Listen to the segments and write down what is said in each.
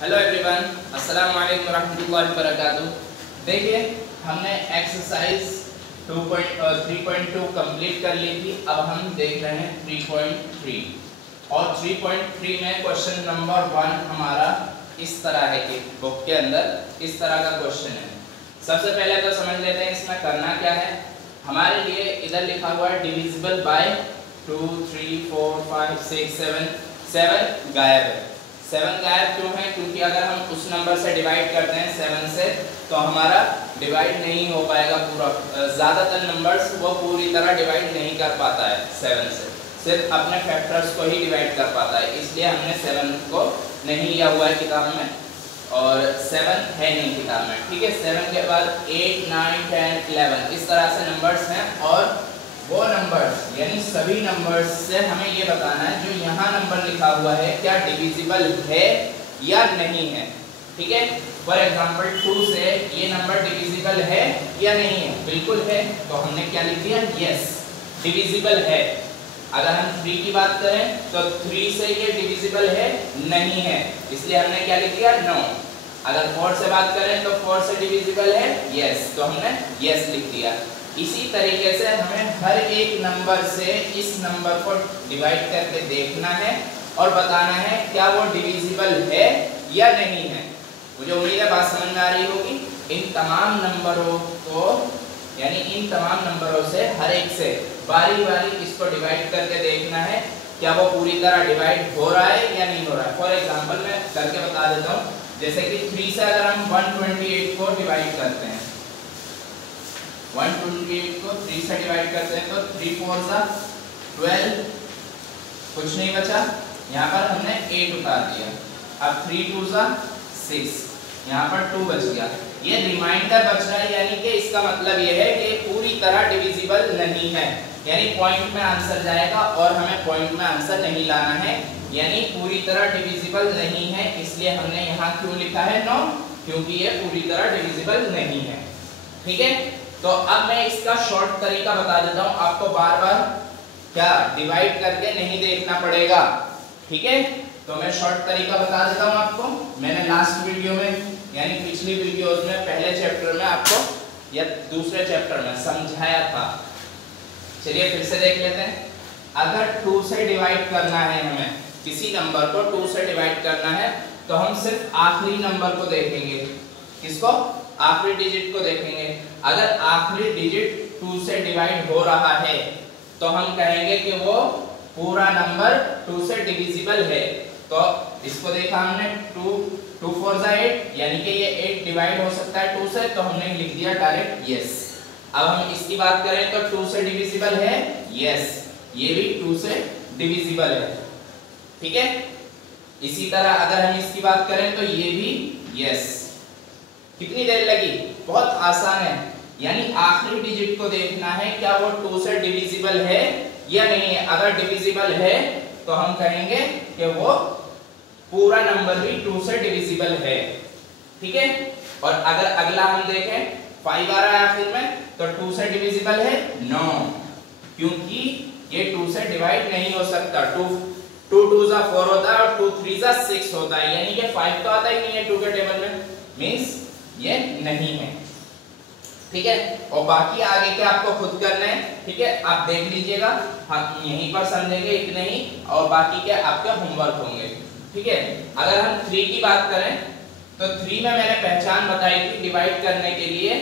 Hello everyone, अस्सलाम वालेकुम रहमतुल्लाहि व बरकातुहू। देखिए, हमने एक्सरसाइज 3.2 कंप्लीट कर ली थी। अब हम देख रहे हैं 3.3 और 3.3 में क्वेश्चन नंबर 1 हमारा इस तरह है कि बुक के अंदर इस तरह का क्वेश्चन है। सबसे पहले तो समझ लेते हैं इसमें करना क्या है। हमारे लिए इधर लिखा हुआ है डिविजिबल बाय 2, 3, 4, 5, 6, 7 गायब है। 7 गायब क्यों है? क्योंकि अगर हम उस नंबर से डिवाइड करते हैं 7 से तो हमारा डिवाइड नहीं हो पाएगा पूरा। ज़्यादातर नंबर्स वो पूरी तरह डिवाइड नहीं कर पाता है 7 से, सिर्फ अपने फैक्टर्स को ही डिवाइड कर पाता है। इसलिए हमने 7 को नहीं लिया हुआ है किताब में और 7 है नहीं किताब में। ठीक है, 7 के बाद 8, 9, 10, 11 इस तरह से नंबर्स हैं और वो नंबर्स यानी सभी नंबर्स से हमें ये बताना है जो यहाँ नंबर लिखा हुआ है क्या डिविजिबल है या नहीं है। ठीक है, फॉर एग्जांपल 2 से ये नंबर डिविजिबल है या नहीं है? बिल्कुल है, तो हमने क्या लिख दिया? यस, डिविजिबल है। अगर हम 3 की बात करें तो 3 से ये डिविजिबल है नहीं है, इसलिए हमने क्या लिख दिया? नो। अगर 4 से बात करें तो 4 से डिविजिबल है यस, तो हमने यस लिख दिया। इसी तरीके से हमें हर एक नंबर से इस नंबर को डिवाइड करके देखना है और बताना है क्या वो डिविजिबल है या नहीं है। मुझे उम्मीद है बात समझ में आ रही होगी। इन तमाम नंबरों को यानी इन तमाम नंबरों से हर एक से बारी बारी इसको डिवाइड करके देखना है क्या वो पूरी तरह डिवाइड हो रहा है या नहीं हो रहा है। फॉर एग्जांपल मैं करके बता देता हूँ। जैसे कि 3 से अगर हम 128 को डिवाइड करते हैं, 128 को 3 से डिवाइड करते हैं तो 3 4 जा 12, कुछ नहीं बचा। यहाँ पर हमने 8 उतार दिया। अब 3 2 जा 6, यहाँ पर 2 बच गया। ये रिमाइंडर बच रहा है, यानी कि इसका मतलब ये है कि पूरी तरह डिविजिबल नहीं है, यानी पॉइंट में आंसर जाएगा और हमें पॉइंट में आंसर नहीं लाना है, यानी पूरी तरह डिविजिबल नहीं है। इसलिए हमने यहाँ क्यों लिखा है नो? क्योंकि ये पूरी तरह डिविजिबल नहीं है। ठीक है, तो अब मैं इसका शॉर्ट तरीका बता देता हूँ, आपको बार बार क्या डिवाइड करके नहीं देखना पड़ेगा। ठीक है, तो मैं शॉर्ट तरीका बता देता हूँ आपको। मैंने लास्ट वीडियो में यानी पिछली वीडियोस में पहले चैप्टर में आपको या दूसरे चैप्टर में समझाया था। चलिए फिर से देख लेते हैं। अगर 2 से डिवाइड करना है, हमें किसी नंबर को 2 से डिवाइड करना है तो हम सिर्फ आखिरी नंबर को देखेंगे। किसको? आखिरी डिजिट को देखेंगे। अगर आखिरी डिजिट 2 से डिवाइड हो रहा है तो हम कहेंगे कि वो पूरा नंबर 2 से डिविजिबल है। तो इसको देखा हमने 2 4 जा 8, यानी कि ये 8 डिवाइड हो सकता है 2 से, तो हमने लिख दिया डायरेक्ट यस। अब हम इसकी बात करें तो 2 से डिविजिबल है यस, ये भी 2 से डिविजिबल है। ठीक है, इसी तरह अगर हम इसकी बात करें तो ये भी यस। कितनी देर लगी? बहुत आसान है, यानी आखिरी डिजिट को देखना है क्या वो 2 से डिविजिबल है या नहीं है। अगर डिविजिबल है तो हम कहेंगे कि वो पूरा नंबर भी 2 से डिविजिबल है। ठीक है, और अगर अगला हम देखें 5 आ रहा है आखिर में तो 2 से डिविजिबल है नो, क्योंकि ये 2 से डिवाइड नहीं हो सकता। 2 2 जा 4 होता है और 2 3 जा 6 होता है, यानी कि 5 तो आता ही नहीं है 2 के टेबल में, मींस ये नहीं है। ठीक है, और बाकी आगे के आपको खुद करना है। ठीक है, आप देख लीजिएगा, हम यहीं पर समझेंगे इतने ही, और बाकी के आपके होमवर्क होंगे। ठीक है, अगर हम 3 की बात करें तो 3 में मैंने पहचान बताई थी डिवाइड करने के लिए।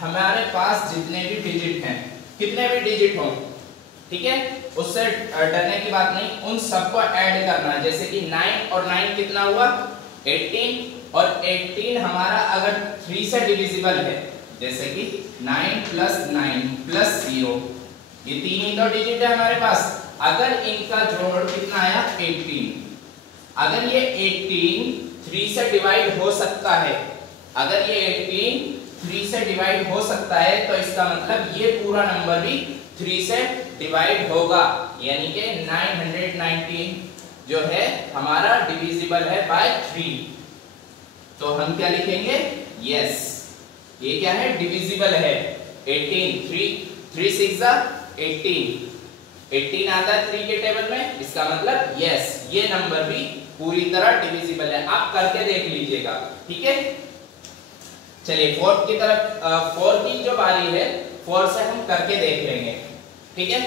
हमारे पास जितने भी डिजिट हैं, कितने भी डिजिट हों, ठीक है, उससे डरने की बात नहीं, उन सबको ऐड करना है। जैसे कि 9 और 9 कितना हुआ? 18, और 18 हमारा अगर 3 से डिविजिबल है, जैसे कि 9 + 9 + 0, ये 3 ही तो डिजिट है हमारे पास। अगर इनका जोड़ कितना आया? 18। अगर ये 18 3 से डिवाइड हो सकता है, अगर ये 18 3 से डिवाइड हो सकता है तो इसका मतलब ये पूरा नंबर भी 3 से डिवाइड होगा, यानी कि 919 जो है हमारा डिविजिबल है बाय 3। तो हम क्या लिखेंगे? यस, ये क्या है? डिविजिबल है। 18 3 6 जा 18 आता है 3 के टेबल में, इसका मतलब यस, ये नंबर भी पूरी तरह डिविजिबल है। आप करके देख लीजिएगा, ठीक है। चलिए फोर्थ की तरफ, फोर्थ की जो बारी है, फोर्थ से हम करके देख लेंगे, ठीक है।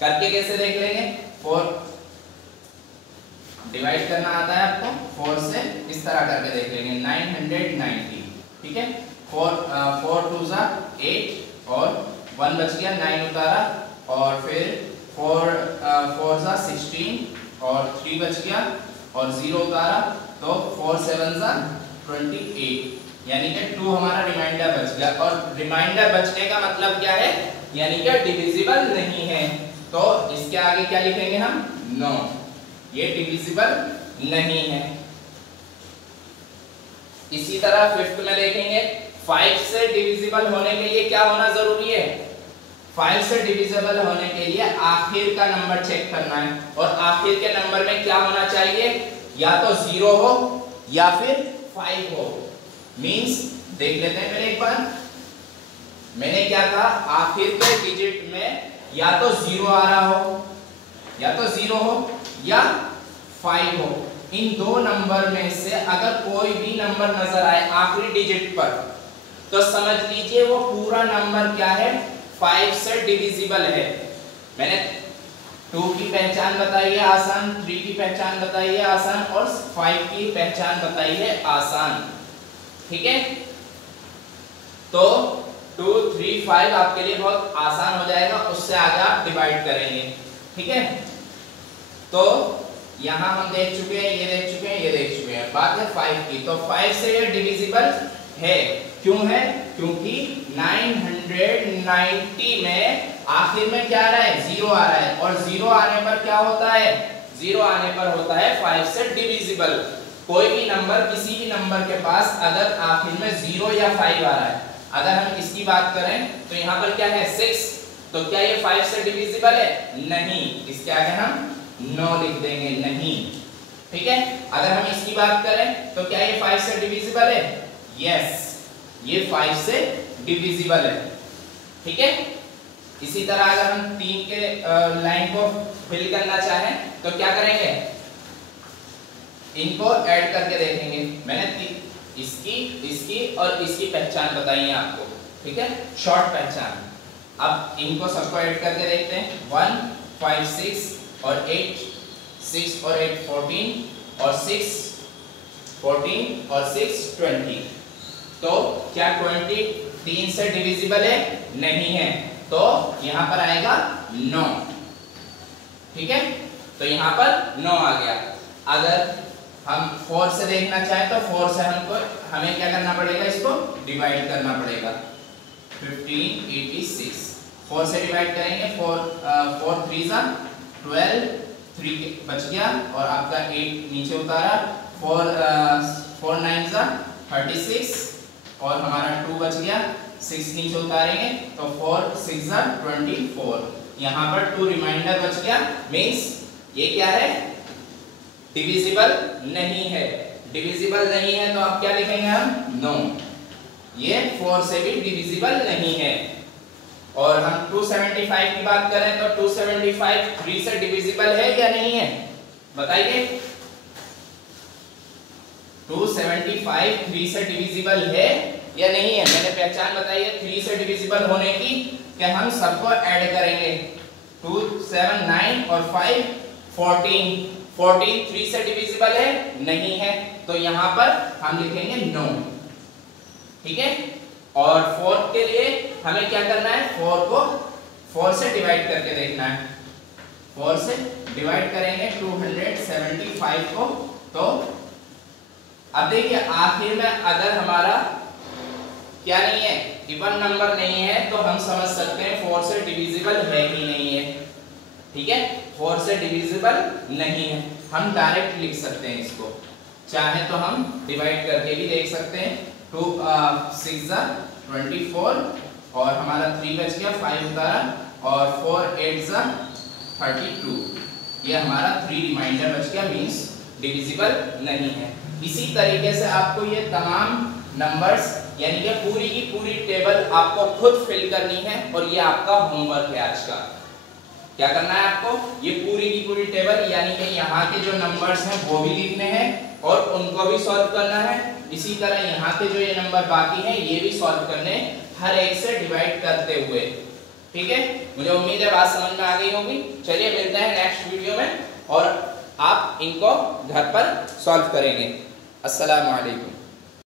करके कैसे देख लेंगे? 4 डिवाइड करना आता है आपको, 4 से इस तरह करके देख लेंगे 990, ठीक है। 4 2 जा 8 और 1 बच गया, 9 उतारा और फिर 4 जा 16 और 3 बच गया और 0 उतारा तो 4 7 जा 28, यानी कि 2 हमारा रिमाइंडर बच गया। और रिमाइंडर बचने का मतलब क्या है? यानी कि डिविजिबल नहीं है। तो इसके आगे क्या लिखेंगे हम? नो, ये डिविजिबल नहीं है। इसी तरह फिफ्थ में देखेंगे 5 से डिविजिबल होने के लिए क्या होना जरूरी है? 5 से डिविजिबल होने के लिए आखिर का नंबर चेक करना है, और आखिर के नंबर में क्या होना चाहिए? या तो 0 हो या फिर 5 हो। मींस देख लेते हैं पहले एक बार, मैंने क्या कहा? आखिर के डिजिट में या तो 0 आ रहा हो, या तो 0 हो या 5 हो। इन दो नंबर में से अगर कोई भी नंबर नजर आए आखिरी डिजिट पर, तो समझ लीजिए वो पूरा नंबर क्या है? 5 से डिविजिबल है। मैंने 2 की पहचान बताई है आसान, 3 की पहचान बताई है आसान, और 5 की पहचान बताई है आसान, ठीक है। तो 2 3 5 आपके लिए बहुत आसान हो जाएगा, उससे आगे आप डिवाइड करेंगे, ठीक है। तो यहां हम देख चुके हैं, ये देख चुके हैं, ये देख चुके हैं। बात है 5 की, तो 5 से ये डिविजिबल है। क्यों है? क्योंकि 990 में आखिर में क्या आ रहा है? 0 आ रहा है, और 0 आने पर क्या होता है? 0 आने पर होता है 5 से डिविजिबल। कोई भी नंबर, किसी भी नंबर के पास अगर आखिर में 0 या 5 आ रहा है, अगर हम इसकी बात करें तो यहाँ पर क्या है? 6, तो क्या ये 5 से डिविजिबल है? नहीं, इसके आगे हम नो लिख देंगे, नहीं, ठीक है। अगर हम इसकी बात करें तो क्या ये 5 से डिविजिबल है? यस, ये 5 से डिविजिबल है, ठीक है। इसी तरह अगर हम 3 के लाइन को फिल करना चाहें तो क्या करेंगे? इनको ऐड करके देखेंगे। मैंने इसकी और इसकी पहचान बताई है आपको, ठीक है, शॉर्ट पहचान। अब इनको सबको ऐड करके देखते हैं। 1 5 6 और 8, 6 और 8 14 और 6 14 और 6 20। तो क्या 20 3 से डिविजिबल है? नहीं है, तो यहां पर आएगा 9, ठीक है। तो यहां पर 9 आ गया। अगर हम 4 से देखना चाहें तो 4 से हमें क्या करना पड़ेगा? इसको डिवाइड करना पड़ेगा। 1586 4 से डिवाइड करेंगे, 4 3 जा 12, 3 बच गया और आपका 8 नीचे उतारा, 4 9 जा 36 और हमारा 2 बच गया, 6 नीचे उतारेंगे तो 4 6 जा 24। यहाँ पर 2 रिमाइंडर बच गया, मींस ये क्या है? डिविजिबल नहीं है। डिविजिबल नहीं है तो अब क्या लिखेंगे हम? नो, ये 4 से भी डिविजिबल नहीं है। और हम 275 की बात करें तो 275 3 से डिविजिबल है या नहीं है? बताइए। 275 3 से डिविजिबल है या नहीं है? मैंने पहचान बताई है 3 से डिविजिबल होने की, कि हम सबको ऐड करेंगे। 2 7 9 और 5 14। 14 3 से डिविजिबल है? नहीं है, तो यहां पर हम लिखेंगे नो, ठीक है। और 4 के लिए हमें क्या करना है? 4 को 4 से डिवाइड करके देखना है। 4 से डिवाइड करेंगे 275 को, तो अब देखिए आखिर में अगर हमारा क्या नहीं है? इवन नंबर नहीं है, तो हम समझ सकते हैं 4 से डिविजिबल है कि नहीं है, ठीक है। 4 से डिविजिबल नहीं है, हम डायरेक्ट लिख सकते हैं इसको। चाहे तो हम डिवाइड करके भी देख सकते हैं। 2 6 जा 24 और हमारा 3 बच गया, 5 उतारा और 4 8 जा 32। ये हमारा 3 रिमाइंडर बच गया, मींस डिविजिबल नहीं है। इसी तरीके से आपको ये तमाम नंबर्स यानी कि पूरी की पूरी टेबल आपको खुद फिल करनी है, और ये आपका होमवर्क है आज का। क्या करना है आपको, ये पूरी की पूरी टेबल यानी कि यहाँ के जो नंबर्स हैं वो भी लिखने हैं और उनको भी सॉल्व करना है। इसी तरह यहाँ के जो ये नंबर बाकी हैं ये भी सॉल्व करने, हर एक से डिवाइड करते हुए। ठीक है, मुझे उम्मीद है बात समझ में आ गई होगी। चलिए मिलते हैं नेक्स्ट वीडियो में और आप इनको घर पर सॉल्व करेंगे। अस्सलाम वालेकुम।